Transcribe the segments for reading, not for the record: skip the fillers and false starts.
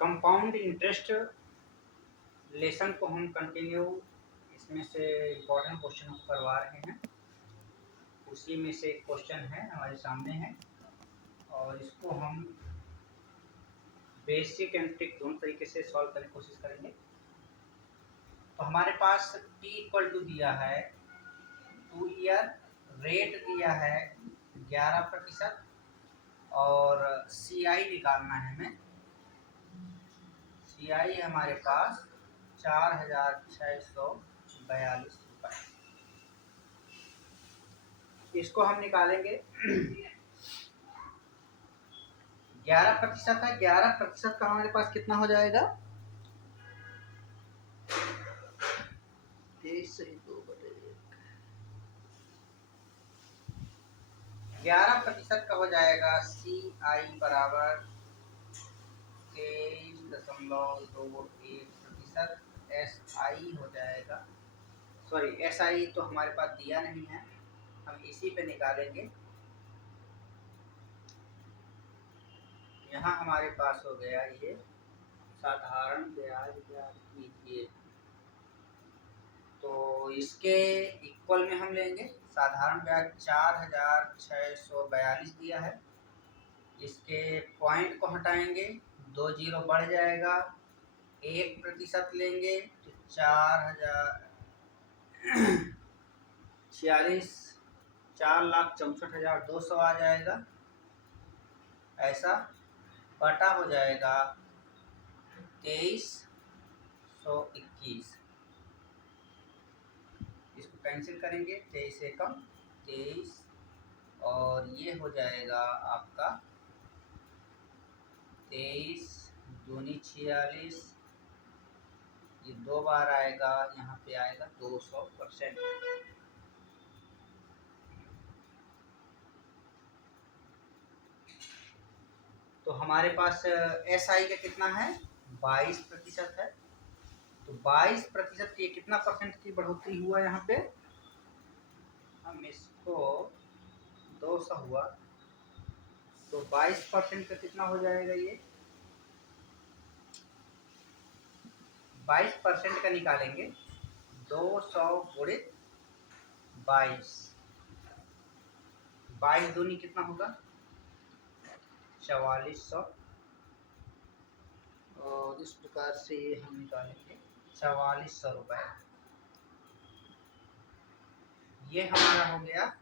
Compound interest lesson को हम continue इसमें से इम्पोर्टेंट क्वेश्चन को करवा रहे हैं। उसी में से एक क्वेश्चन है हमारे सामने है और इसको हम बेसिक एंड ट्रिक दोनों तरीके से सॉल्व करने की कोशिश करेंगे। तो हमारे पास t इक्वल टू दिया है 2 ईयर, रेट दिया है 11% और CI निकालना है हमें। CI हमारे पास 4,642 रुपये। इसको हम निकालेंगे 11% है। 11% का हमारे पास कितना हो जाएगा? 11% का हो जाएगा CI बराबर 23.21%। SI हो जाएगा, सॉरी SI तो हमारे पास दिया नहीं है, हम इसी पे निकालेंगे। यहाँ हमारे पास हो गया ये साधारण ब्याज कीजिए, तो इसके इक्वल में हम लेंगे। साधारण ब्याज 4,642 दिया है, इसके पॉइंट को हटाएंगे, 2 जीरो बढ़ जाएगा, 1% लेंगे तो 4,64,200 आ जाएगा। ऐसा बटा हो जाएगा 2321। इसको कैंसिल करेंगे, 23 एकम 23 और ये हो जाएगा आपका 23 दूनी 46, ये 2 बार आएगा, यहाँ पे आएगा 200%। तो हमारे पास SI का कितना है? 22% है। तो 22% की कितना परसेंट की बढ़ोतरी हुआ यहाँ पे? हम इसको 200 हुआ तो 22% का कितना हो जाएगा? ये 22% का निकालेंगे, 200 गुणित 22, 22 दूनी कितना होगा? 4400 और इस प्रकार से हम निकालेंगे 4400 रुपये। ये हमारा हो गया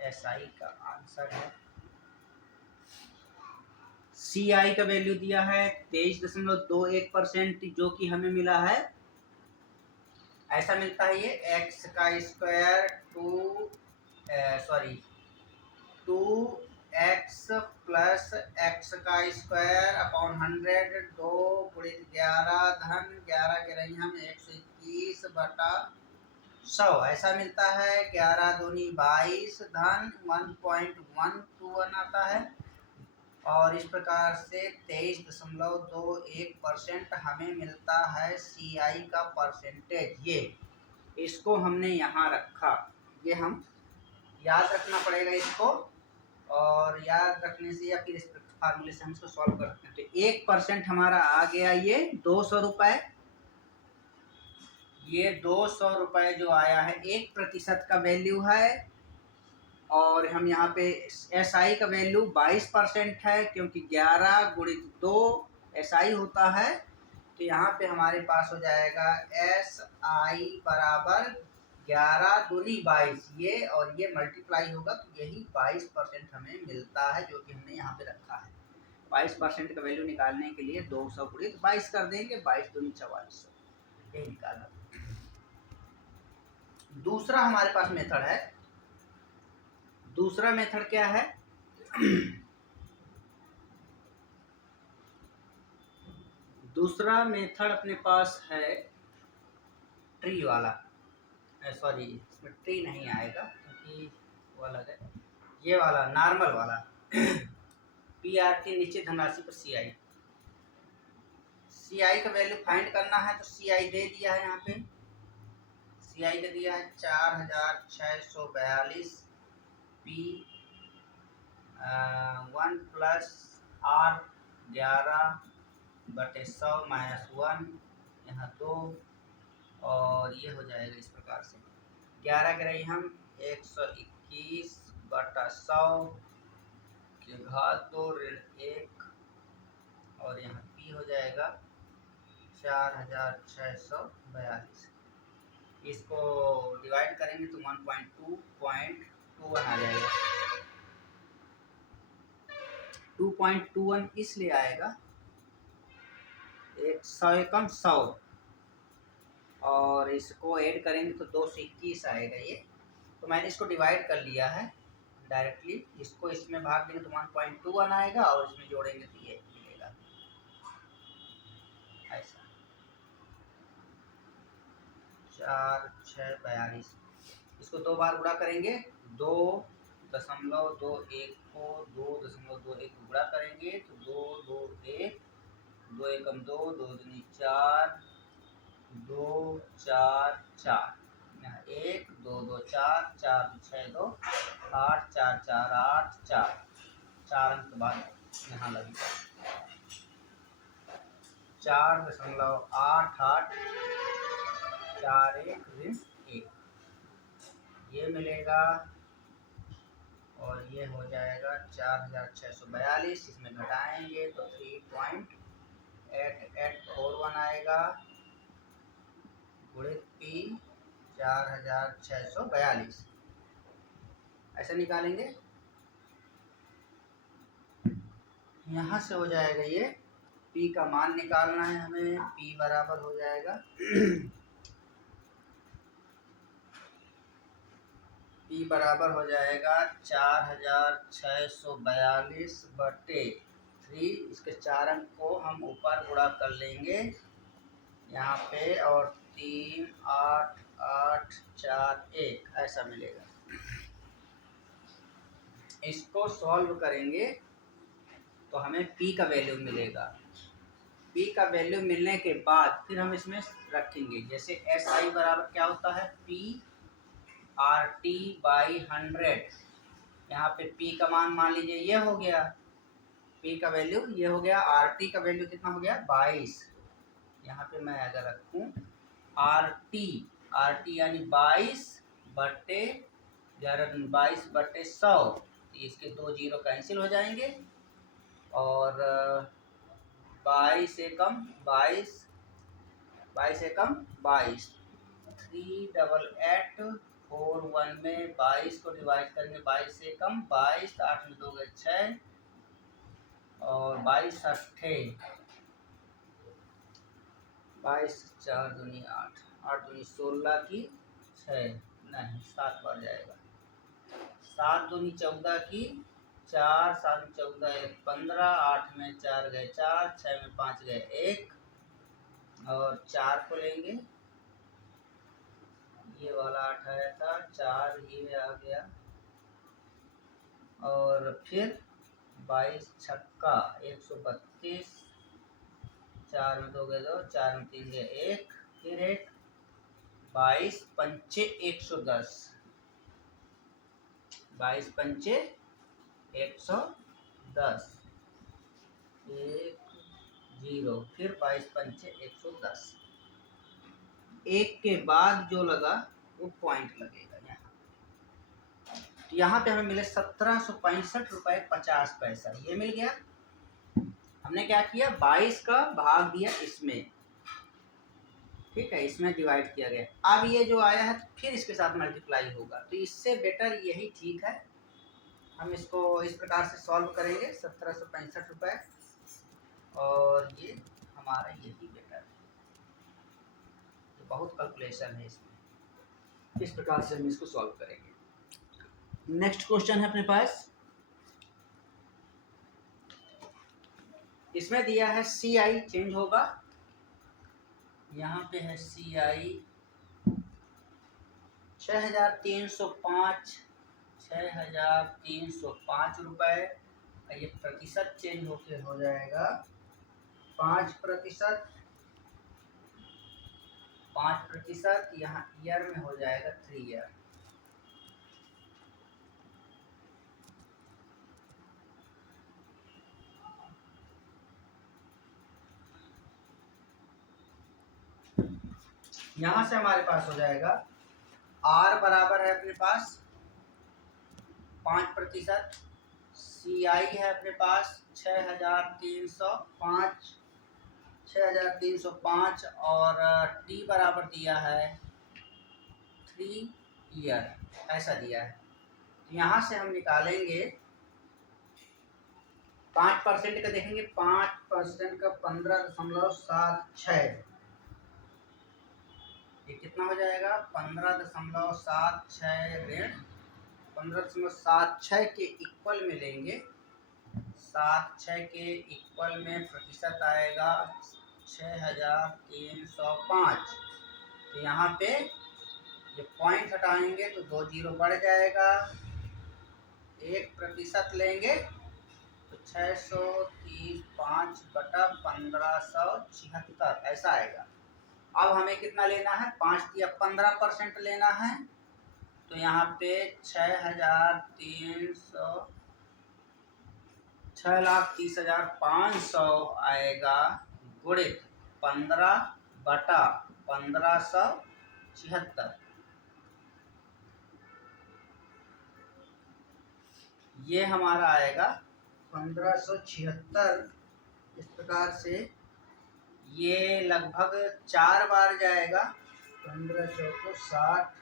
SI का आंसर है। CI का वैल्यू दिया है 23.21%, जो कि हमें मिला है, ऐसा मिलता है ये x का स्क्वायर 2x प्लस x का स्क्वायर अपॉन 100, 2 गुणित 11 धन 11 के रही हम 121 बटा 100, ऐसा मिलता है। 11 दूनी 22 धन 1.121 आता है और इस प्रकार से 23.21% हमें मिलता है CI का परसेंटेज। ये इसको हमने यहाँ रखा, ये हम याद रखना पड़ेगा इसको, और याद रखने से या फिर इस फार्मूले से हम इसको सॉल्व कर सकते हैं। तो 1% हमारा आ गया ये 200 रुपये। ये 200 रुपये जो आया है 1% का वैल्यू है, और हम यहाँ पे SI का वैल्यू 22% है, क्योंकि 11 गुणित 2 SI होता है। तो यहाँ पे हमारे पास हो जाएगा SI बराबर 11 दूनी 22, ये और ये मल्टीप्लाई होगा तो यही 22% हमें मिलता है, जो कि हमने यहाँ पे रखा है। 22% का वैल्यू निकालने के लिए 200 गुणित 22 कर देंगे, 22 दूनी 4400, यही निकालना। दूसरा हमारे पास मेथड है। दूसरा मेथड क्या है? दूसरा मेथड अपने पास है ट्री वाला, सॉरी इसमें ट्री नहीं आएगा क्योंकि वो अलग है, ये वाला नॉर्मल वाला PRT निश्चित धनराशि पर CI का वैल्यू फाइंड करना है। तो CI दे दिया है, यहाँ पे CI का दिया है 4,642 P 1 प्लस आर 11/100 -1, यहाँ 2, और ये हो जाएगा इस प्रकार से 11 करें हम 121/100 के घात 2 ऋण 1, और यहाँ पी हो जाएगा 4642। इसको डिवाइड करेंगे तो 1.221 आ जाएगा। 2.21 इसलिए आएगा 100 एकम 100, और इसको ऐड करेंगे तो 221 आएगा ये। तो मैंने इसको डिवाइड कर लिया है डायरेक्टली, इसको इसमें भाग देंगे तो 1.21 आएगा, और इसमें जोड़ेंगे तो ये मिलेगा ऐसा 4642। इसको 2 बार गुणा करेंगे, 2.21 को 2.21 गुणा करेंगे तो 2 2 1, 2 एकम 2, 2 दूनी 4, 2 4 4, 1 2 2 4 4 6 2 8 4 4 8 4, 4 अंक बाद यहाँ लगेगा 4.88 41 ऋण 1 ये मिलेगा, और ये हो जाएगा 4642। इसमें घटाएंगे तो 3.8841 आएगा गुणित पी 4642 ऐसे निकालेंगे। यहाँ से हो जाएगा ये पी का मान निकालना है हमें। पी बराबर हो जाएगा पी बराबर हो जाएगा 4642/3। इसके 4 अंक को हम ऊपर गुणा कर लेंगे यहाँ पे, और 38841 ऐसा मिलेगा। इसको सॉल्व करेंगे तो हमें p का वैल्यू मिलेगा। p का वैल्यू मिलने के बाद फिर हम इसमें रखेंगे, जैसे SI बराबर क्या होता है P RT/100। यहाँ पे P का मान लीजिए ये हो गया, P का वैल्यू ये हो गया, RT का वैल्यू कितना हो गया 22। यहाँ पे मैं अगर रखूँ RT यानी 22/100, इसके 2 जीरो कैंसिल हो जाएंगे, और 22 एकम 22 38841 में 22 को डिवाइड करेंगे, 22 एकम 22, 8 में 2 गए 6, और 22 अट्ठे 22 4 दूनी 8, 8 दूनी 16 की 6, नहीं 7 बढ़ जाएगा, 7 दूनी 14 की 4, 7 में 14 1 15, 8 में 4 गए 4, 6 में 5 गए 1, और 4 को लेंगे, ये वाला 8 आया था, 4 ये आ गया, और फिर 22 छक्का 132, 4 में 2 गए 2, 4 में 3 गए 1, फिर 1, 22 पंचे 110, 22 पंचे 110, 1 0, फिर 22 पंचे 110, 1 के बाद जो लगा वो पॉइंट लगेगा यहाँ। तो यहाँ पे हमें मिले 1765.50 ये मिल गया। हमने क्या किया 22 का भाग दिया इसमें, ठीक है, इसमें डिवाइड किया गया। अब ये जो आया है फिर इसके साथ मल्टीप्लाई होगा, तो इससे बेटर यही ठीक है। हम इसको इस प्रकार से सॉल्व करेंगे 1765 रुपये, और ये हमारा यही बेटर है। तो बहुत कैलकुलेशन है इसमें, इस प्रकार से हम इसको सॉल्व करेंगे। नेक्स्ट क्वेश्चन है अपने पास, इसमें दिया है CI चेंज होगा। यहाँ पे है CI 6305 रुपये। ये प्रतिशत चेंज होके हो जाएगा 5%। 5% यहाँ ईयर में हो जाएगा 3 ईयर। यहाँ से हमारे पास हो जाएगा R बराबर है अपने पास 5%, CI है अपने पास 6,305 और T बराबर दिया है 3 ईयर, ऐसा दिया है। तो यहाँ से हम निकालेंगे 5% का, देखेंगे 5% का 15.76, ये कितना हो जाएगा 15.76 ऋण 15.76 के इक्वल में लेंगे, 76 के इक्वल में प्रतिशत आएगा 6,305। तो यहाँ पे जब पॉइंट हटाएंगे तो 2 जीरो बढ़ जाएगा, 1% लेंगे तो 635/1576 ऐसा आएगा। अब हमें कितना लेना है, 5 या 15% लेना है, तो यहाँ पे 6,30,500 आएगा गुणित 15/1576, ये हमारा आएगा 1576। इस प्रकार से ये लगभग 4 बार जाएगा, 15 चौको 60,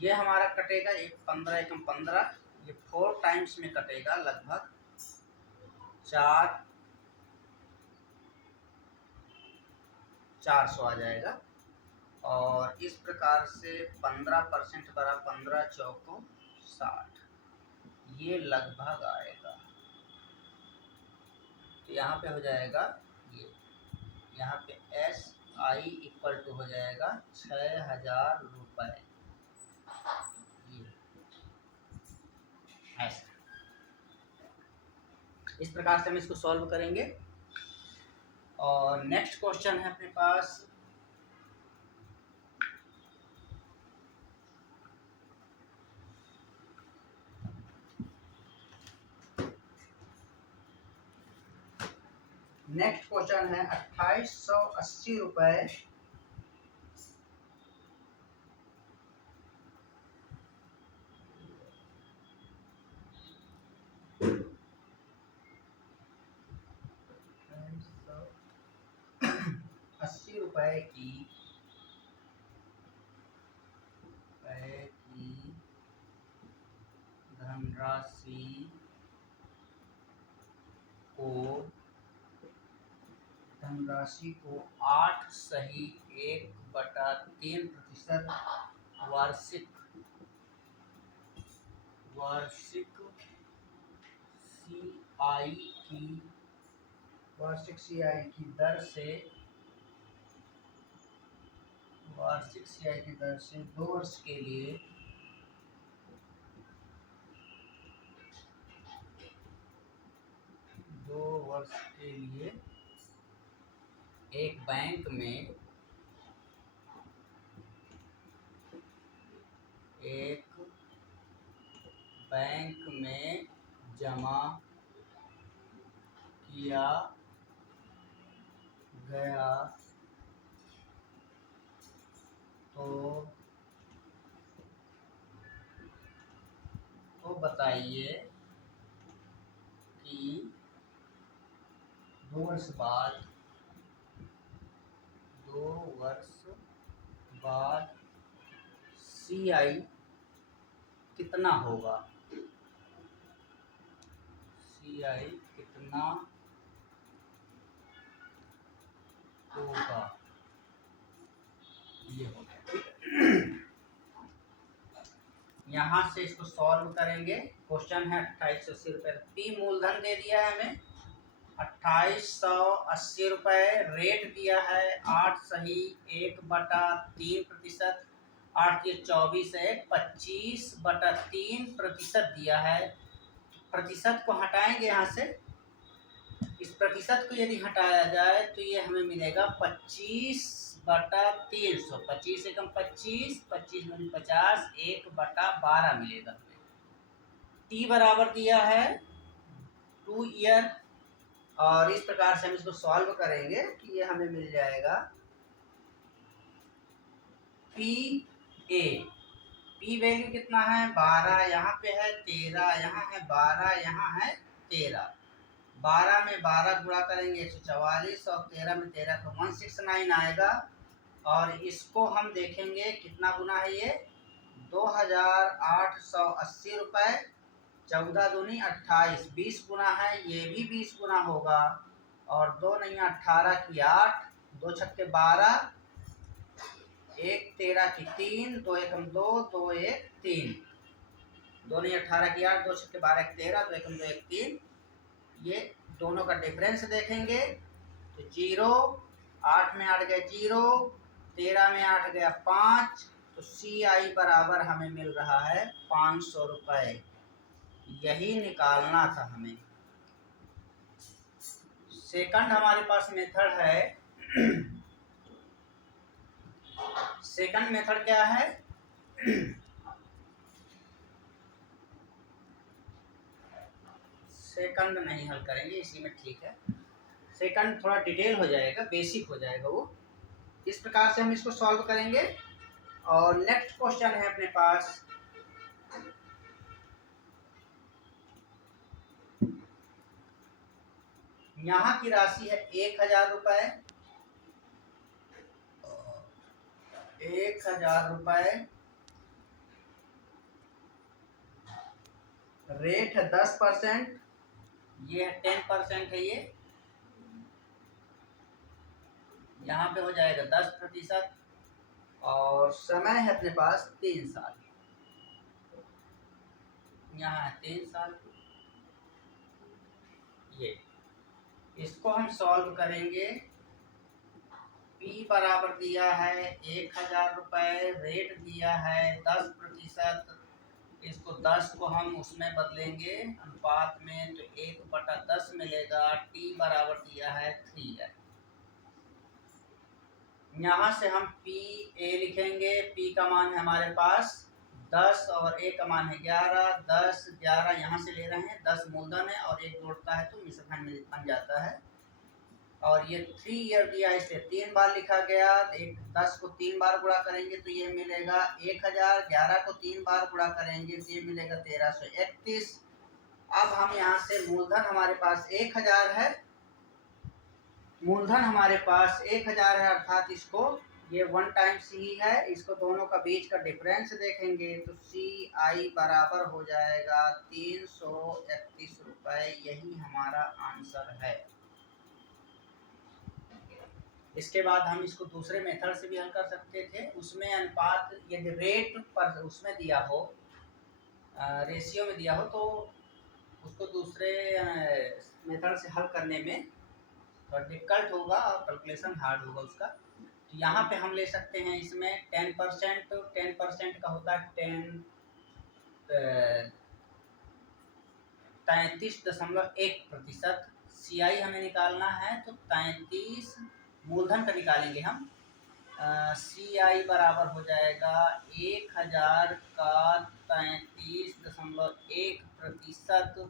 ये हमारा कटेगा 15 एकम 15, ये 4 टाइम्स में कटेगा, लगभग 400 आ जाएगा। और इस प्रकार से 15% बरा 15 चौको 60, ये लगभग आएगा। तो यहाँ पे हो जाएगा ये, यहाँ पे SI इक्वल टू हो जाएगा 6,000 रुपये, ऐसा। इस प्रकार से हम इसको सॉल्व करेंगे। और नेक्स्ट क्वेश्चन है अपने पास है 2880 रुपये की धनराशि को 8 सही 1/3% वार्षिक CI की दर से 2 वर्ष के लिए एक बैंक में जमा किया गया तो बताइए कि 2 वर्ष बाद CI कितना होगा, ये हो गया। यहाँ से इसको सॉल्व करेंगे। क्वेश्चन है 2880 रुपये, P मूलधन दे दिया है हमें 2880 रुपये, रेट दिया है 8 सही 1/3%, 8 के 24 है 25/3% दिया है। प्रतिशत को हटाएंगे यहाँ से इस प्रतिशत को यदि हटाया जाए तो ये हमें मिलेगा 25/300। 25 एकम 25, 25 में 50, 1/12 मिलेगा। टी बराबर दिया है 2 ईयर, और इस प्रकार से हम इसको सॉल्व करेंगे कि ये हमें मिल जाएगा पी ए। पी वैल्यू कितना है 12, यहाँ पे है 13, यहाँ है 12, यहाँ है 13। 12 में 12 गुणा करेंगे 144, और 13 में 13 तो 169 आएगा। और इसको हम देखेंगे कितना गुना है ये 2880 रुपये। 14 दूनी 28, 20 गुना है, ये भी 20 गुना होगा। और 2 नहीं 18 की 8, 2 छक्के 12, 1 13 की 3, 2 एकम 2, 2 1 3, 2 नहीं 18 की 8, 2 छक्के 12 की 13, 2 एकम 2 1 3। ये दोनों का डिफरेंस देखेंगे तो 0, 8 में 8 गए 0, 13 में 8 गया 5, तो CI बराबर हमें मिल रहा है 500 रुपये। यही निकालना था हमें। सेकंड हमारे पास मेथड है। सेकंड मेथड क्या है? सेकंड नहीं हल करेंगे, इसी में ठीक है। सेकंड थोड़ा डिटेल हो जाएगा, बेसिक हो जाएगा वो। इस प्रकार से हम इसको सॉल्व करेंगे। और नेक्स्ट क्वेश्चन है अपने पास, यहाँ की राशि है 1000 रुपये। 1000 रुपये, रेट है 10%, ये है 10% है, ये यहाँ पे हो जाएगा 10%। और समय है अपने पास 3 साल, यहाँ है 3 साल। ये इसको हम सॉल्व करेंगे। P बराबर दिया है 1000 रुपये, रेट दिया है 10%। इसको 10 को हम उसमें बदलेंगे अनुपात में तो 1/10 मिलेगा। T बराबर दिया है 3 है। यहाँ से हम PA लिखेंगे। P का मान है हमारे पास 10 और A का मान है 11। 10 11 यहाँ से ले रहे हैं, 10 मूलधन है और 1 जोड़ता है तो मिश्रधन बन जाता है। और ये 3 ईयर दिया, इसलिए 3 बार लिखा गया। 10 को 3 बार गुणा करेंगे तो ये मिलेगा 1000। 11 को 3 बार गुणा करेंगे तो ये मिलेगा 1331। अब हम यहाँ से मूलधन हमारे पास 1000 है, मूलधन हमारे पास 1000 है, अर्थात इसको ये 1 टाइम्स ही है। इसको दोनों का बीच का डिफरेंस देखेंगे तो CI बराबर हो जाएगा 331 रुपये। यही हमारा आंसर है। इसके बाद हम इसको दूसरे मेथड से भी हल कर सकते थे। उसमें अनुपात यदि रेट पर उसमें दिया हो, रेशियो में दिया हो, तो उसको दूसरे मेथड से हल करने में थोड़ा डिफिकल्ट होगा और कैलकुलेशन हार्ड होगा उसका। तो यहाँ पे हम ले सकते हैं इसमें 10%। 10% का होता है 33.1%। CI हमें निकालना है तो 33 मूलधन का निकालेंगे हम। CI बराबर हो जाएगा 1000 का 33.1%।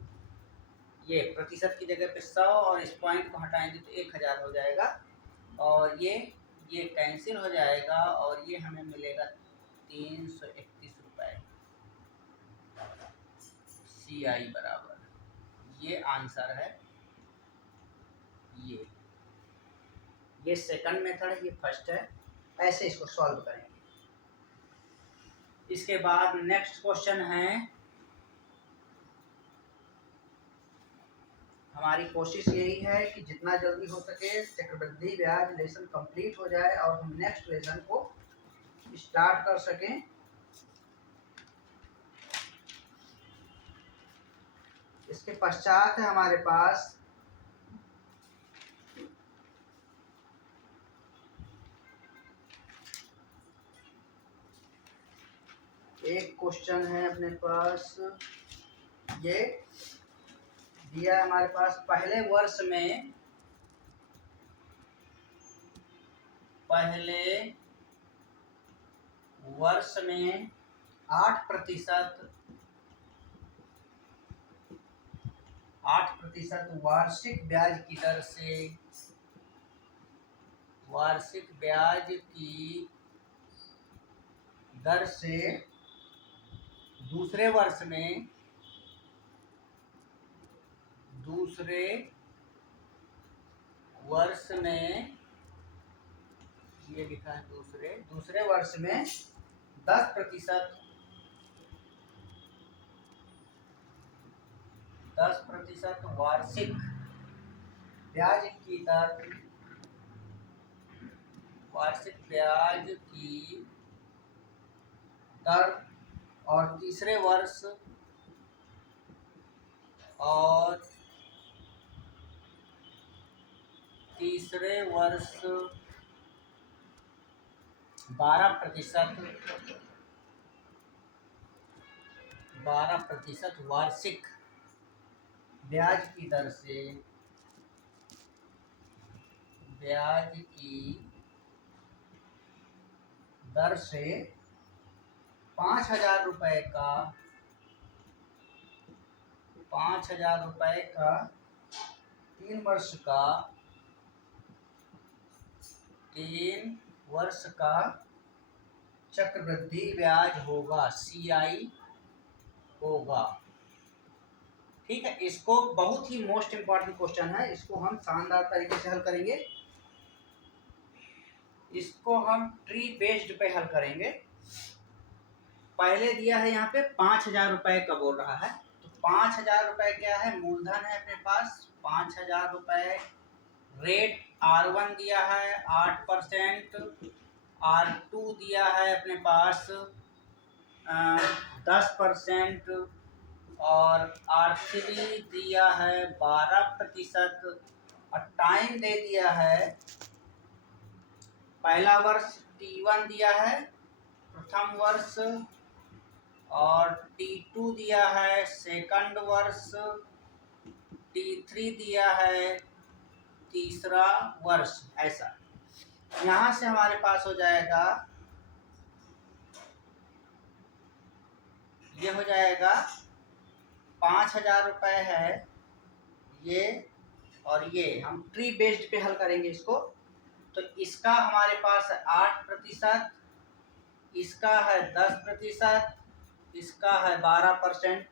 ये प्रतिशत की जगह पे 100 और इस पॉइंट को हटाएंगे तो 1000 हो जाएगा। और ये कैंसिल हो जाएगा और ये हमें मिलेगा 331 रुपये। CI बराबर, ये आंसर है। ये सेकंड मेथड है, ये फर्स्ट है। ऐसे इसको सॉल्व करेंगे। इसके बाद नेक्स्ट क्वेश्चन है, हमारी कोशिश यही है कि जितना जल्दी हो सके चक्रवृद्धि ब्याज लेसन कंप्लीट हो जाए और हम नेक्स्ट लेसन को स्टार्ट कर सकें। इसके पश्चात है हमारे पास एक क्वेश्चन है अपने पास, ये दिया है हमारे पास पहले वर्ष में 8% वार्षिक ब्याज की दर से दूसरे वर्ष में ये लिखा है दूसरे वर्ष में 10% वार्षिक ब्याज की दर और तीसरे वर्ष 12% वार्षिक ब्याज की दर से 5,000 रुपये का 3 वर्ष का चक्रवृद्धि ब्याज होगा, CI होगा। ठीक है, इसको बहुत ही मोस्ट इम्पॉर्टेंट क्वेश्चन है, इसको हम शानदार तरीके से हल करेंगे। इसको हम ट्री बेस्ड पे हल करेंगे। पहले दिया है यहाँ पे 5,000 रुपये का बोल रहा है, तो 5,000 रुपये क्या है, मूलधन है अपने पास 5,000 रुपये। रेट R1 दिया है 8%, R2 दिया है अपने पास 10% और R3 दिया है 12% और टाइम दे दिया है। पहला वर्ष T1 दिया है प्रथम वर्ष और T2 दिया है सेकंड वर्ष, T3 दिया है तीसरा वर्ष। ऐसा यहाँ से हमारे पास हो जाएगा, ये हो जाएगा 5,000 रुपये है ये, और ये हम ट्री बेस्ड पे हल करेंगे इसको। तो इसका हमारे पास 8%, इसका है 10%, इसका है 12%।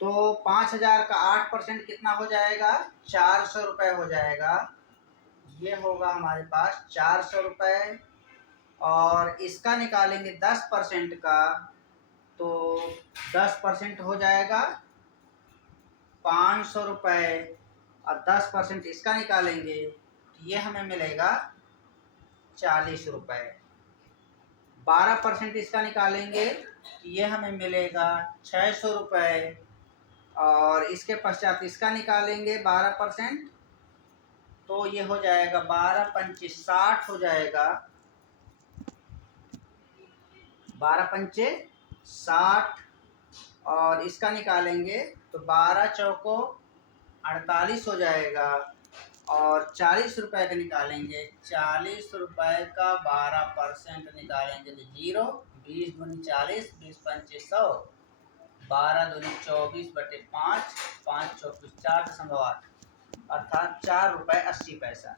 तो 5,000 का 8% कितना हो जाएगा, 400 रुपये हो जाएगा। ये होगा हमारे पास 400 रुपये। और इसका निकालेंगे 10% का, तो 10% हो जाएगा 500 रुपये और 10% इसका निकालेंगे तो ये हमें मिलेगा 40 रुपये। 12% इसका निकालेंगे तो ये हमें मिलेगा 600 रुपये और इसके पश्चात इसका निकालेंगे 12%, तो ये हो जाएगा 12×5 60 हो जाएगा, 12×5 60 और इसका निकालेंगे तो 12×4 48 हो जाएगा और 40 रुपये का निकालेंगे, 40 रुपये का 12% निकालेंगे तो 0, 20 दूनी 40, 20×5 100, 12 दूनी 24/5, 5 चौक 4.8 अर्थात 4 रुपये 80 पैसा।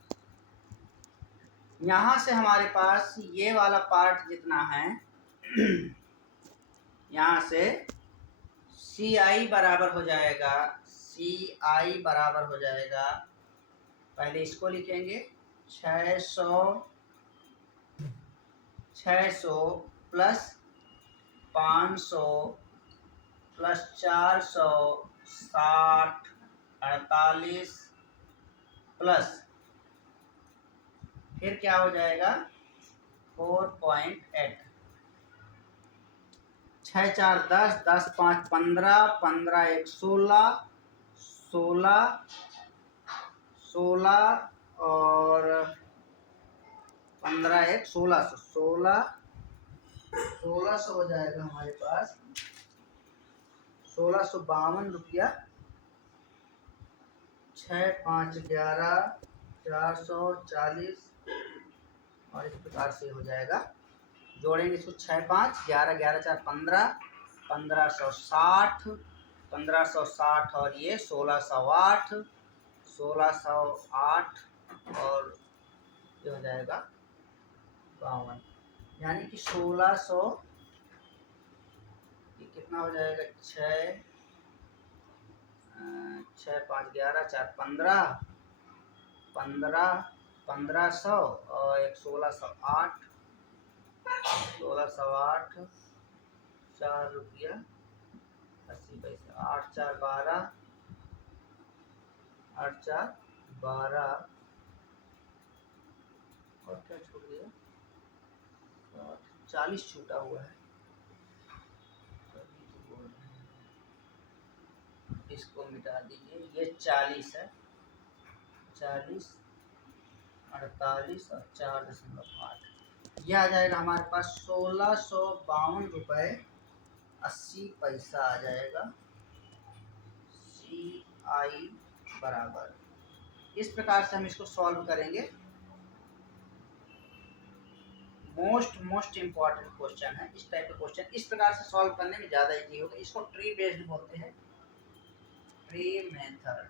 यहाँ से हमारे पास ये वाला पार्ट जितना है यहाँ से CI बराबर हो जाएगा, पहले इसको लिखेंगे 600 प्लस 500 प्लस 400 60 48 प्लस फिर क्या हो जाएगा 4.8, 6 4 10, 10 5 15, 15 1 16, 16 और 15 1 1600 हो जाएगा हमारे पास 1652 रुपया 6×5=11, 440 और इस प्रकार से हो जाएगा। जोड़ेंगे इसको 6×5=11, 11×4=15, 1560, 1560 और ये 1608, 1608 और ये हो जाएगा 52, यानी कि 1600, कितना हो जाएगा, 6×5=11, 4×15, 1500 और एक 1608, 4 रुपया 80 पैसा, 8×4=12, 8×4=12 और क्या छूट गया, 40 छूटा हुआ है, इसको मिटा दीजिए, ये 40 है, 40, 48 और 4.8, यह आ जाएगा हमारे पास 1652 रुपये 80 पैसा आ जाएगा। CI बराबर, इस प्रकार से हम इसको सॉल्व करेंगे। मोस्ट इम्पॉर्टेंट क्वेश्चन है, इस टाइप का क्वेश्चन इस प्रकार से सॉल्व करने में ज़्यादा इजी होगा। इसको ट्री बेस्ड बोलते हैं, ट्री मेथड।